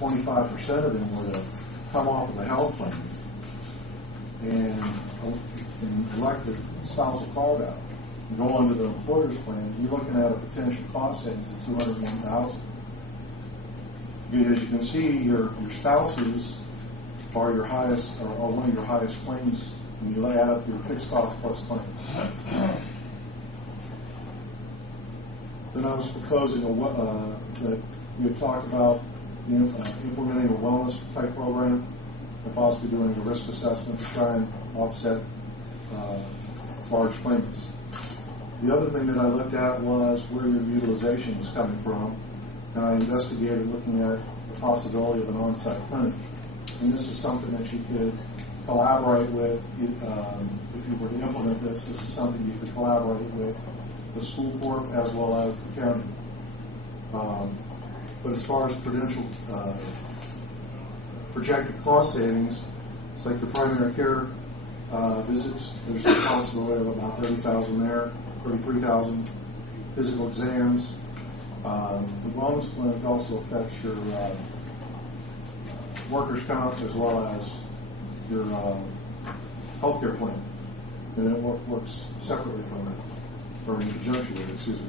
25% of them were to come off of the health plan and elect the spousal carve out and go onto the employer's plan, you're looking at a potential cost savings of $201,000. As you can see, your spouses are your highest, or one of your highest claims when you add up your fixed cost plus claims. Then I was proposing that we had talked about implementing a wellness type program and possibly doing a risk assessment to try and offset large claimants. The other thing that I looked at was where your utilization was coming from, and I investigated looking at the possibility of an on-site clinic. And this is something that you could collaborate with, if you were to implement this, this is something you could collaborate with the school corp as well as the county. But as far as projected cost savings, it's like the primary care visits, there's a possibility of about $30,000 there, $33,000. Physical exams. The wellness clinic also affects your workers' comp as well as your healthcare plan, and it works separately from it, or in conjunction with it, excuse me.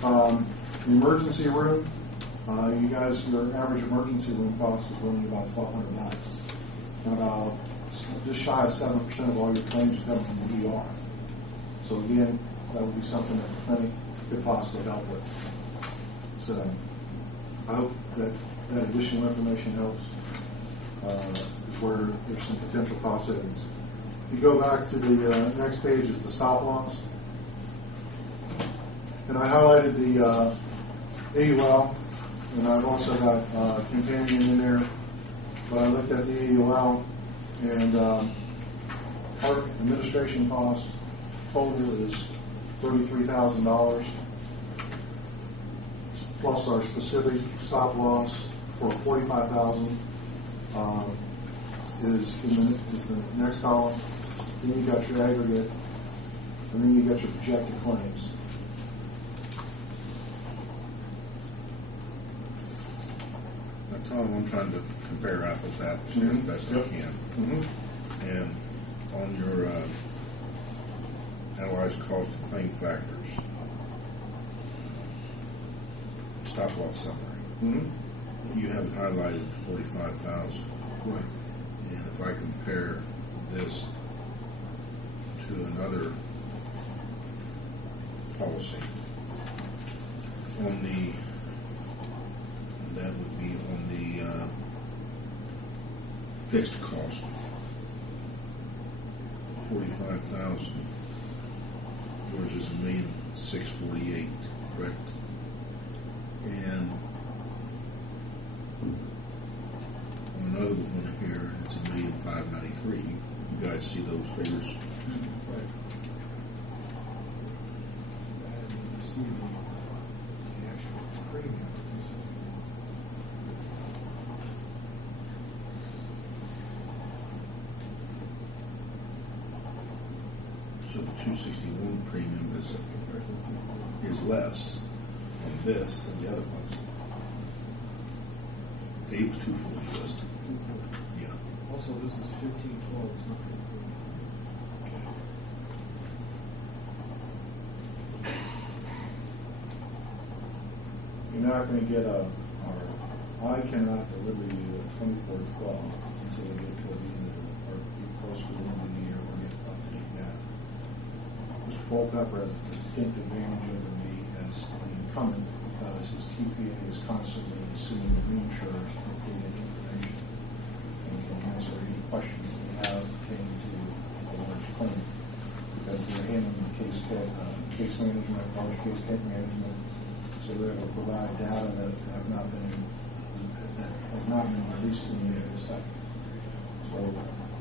The emergency room, you guys, your average emergency room cost is running about $1,200, and about just shy of 7% of all your claims come from the ER. So again, that would be something that the clinic could possibly help with. So I hope that additional information helps. Is where there's some potential cost savings. If you go back to the next page is the stop loss. And I highlighted the AUL, and I've also got companion in there. But I looked at the AUL, and our administration cost total is $33,000, plus our specific stop loss for $45,000 is the next column. Then you got your aggregate, and then you got your projected claims. Now, Tom, I'm trying to compare apples to apples here as best I can. Mm-hmm. And on your analyze cost and claim factors, stop loss summary, you have it highlighted 45,000. Right. And if I compare this to another policy, that would be on the fixed cost, 45,000. Yours is $1,648,000, correct? And on another one here, it's $1,593,000. You guys see those figures? Right. And you see the actual premium. So the 261 premium is less on this than the other policy. It was 240 listed. Yeah. Also, this is 1512. It's not 15. You're not going to get I cannot deliver you a 2412 until we get toward the end of or get close to the end of the year or get up-to-date data. Mr. Culpepper has a distinct advantage over me as the incumbent because his TPA is constantly sending the reinsurers updated information, and he can answer any questions that we have pertaining to a large claim because we're handling the case management, large case management. So we're able to provide data that has not been released to me at this time. So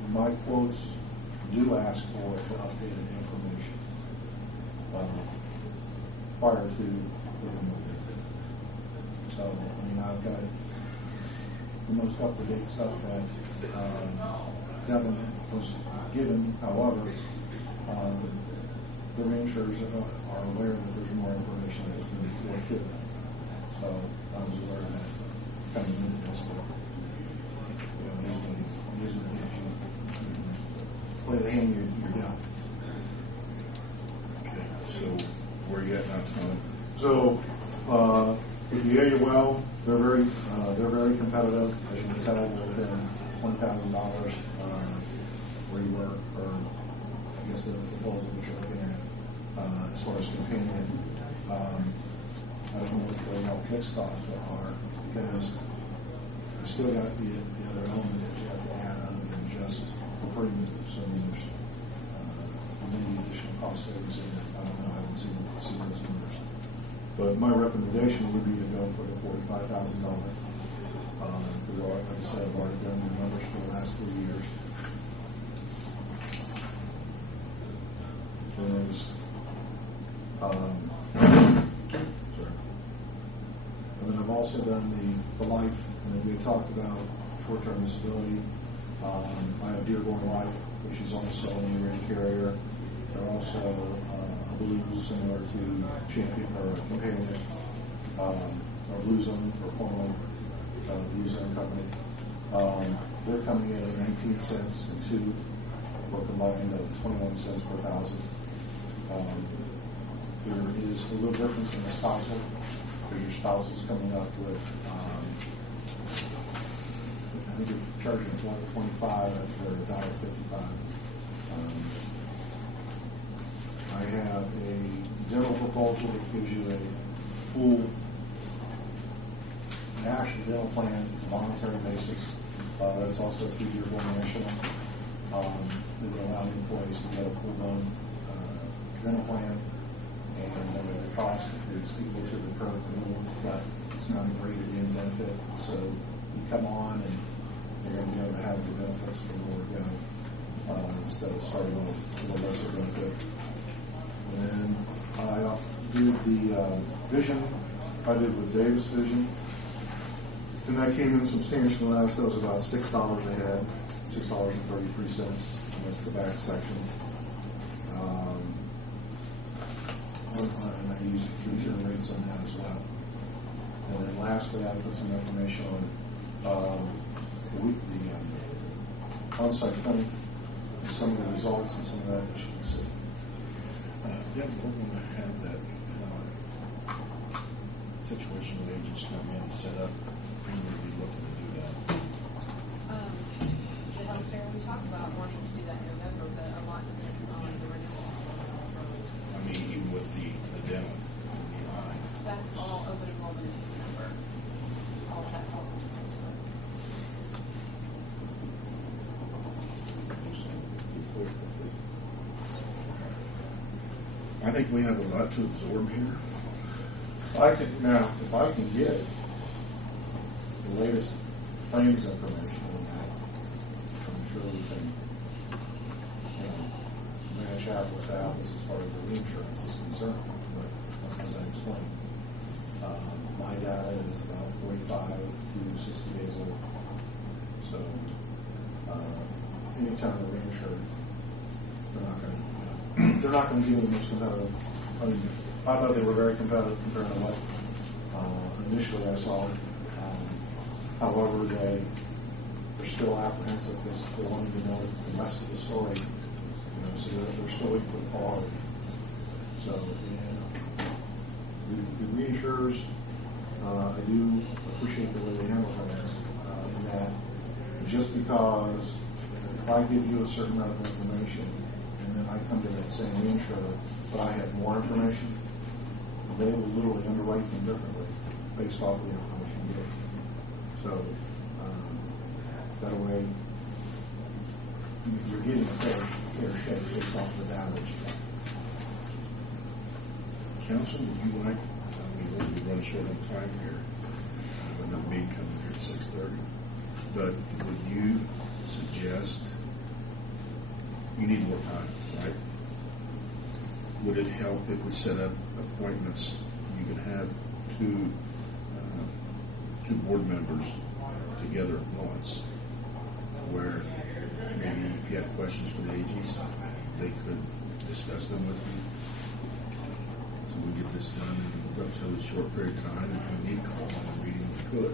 my quotes do ask for the updated information prior to the removal. So I've got the most up-to-date stuff that Devin was given. However, the reinsurers are aware that there's more information that is going to be forthgiven. So I was aware of that coming into this. they hand you your debt. Okay, so where you at now, Tom? So, with the AUL, they're very competitive. As you can tell, they're within $20,000 where you were, or I guess the proposal that you're looking at as far as companion. I don't know what the fixed costs are because you still got the other elements that you have to add other than just the premium. So I mean, there's many additional cost savings in it. I don't know. I haven't seen those numbers. But my recommendation would be to go for the $45,000 because, like I said, I've already done the numbers for the last 3 years. And there's, sorry. And then I've also done the life, and we had talked about short-term disability. I have Dearborn Life, which is also an A-rated carrier. They're also Blue, similar to Champion or Companion, or Blue Zone, or formerly Blue Zone Company. They're coming in at 19 cents and 2 for a combined of 21 cents per thousand. There is a little difference in the spousal, because your spouse is coming up with, I think you're charging $1.25 after $1.55. I have a dental proposal which gives you a full national dental plan. It's a voluntary basis. That's also through Dearborn National. That will allow the employees to get a full-blown dental plan, and the cost is equal to the current renewal, but it's not a graded-in benefit. So you come on and you're going to be able to have the benefits from the word go instead of starting off with a lesser benefit. And I did the vision. I did with Davis Vision, and that came in substantially less. That was about $6 a head, $6.33, and that's the back section. And I used 3-tier rates on that as well. And then lastly, I put some information on the on-site clinic, some of the results, and some of that you can see. Yeah, we're going to have that situation where agents come in and set up. We're going to be looking to do that. The health fair, we talked about wanting to do that in November, but a lot depends on the renewal. I mean, even with the dental. That's all open enrollment is December. All of that falls in December. I think we have a lot to absorb here. If I can get the latest claims information on that, I'm sure we can match apples to apples as far as the reinsurance is concerned. But as I explained, my data is about 45 to 60 days old. So anytime the reinsured, they're not going to be the most competitive. I mean, I thought they were very competitive compared to what initially I saw. However, they're still apprehensive because they wanted to know the rest of the story. So they're still waiting for the quality. So the reinsurers, I do appreciate the way they handle things. In that, just because if I give you a certain amount of information, and then I come to that same reinsurer, but I have more information, they will literally underwrite them differently based off the information you get. So that way, you're getting a fair shake based off the data that you have. Counsel, would you like, we run short on time here, with the meeting coming here at 6:30, but would you suggest, you need more time, right? Would it help if we set up appointments? You could have two board members together at once, where maybe if you had questions for the agents, they could discuss them with you. So we get this done in a relatively short period of time. If we need to call on a meeting, we could.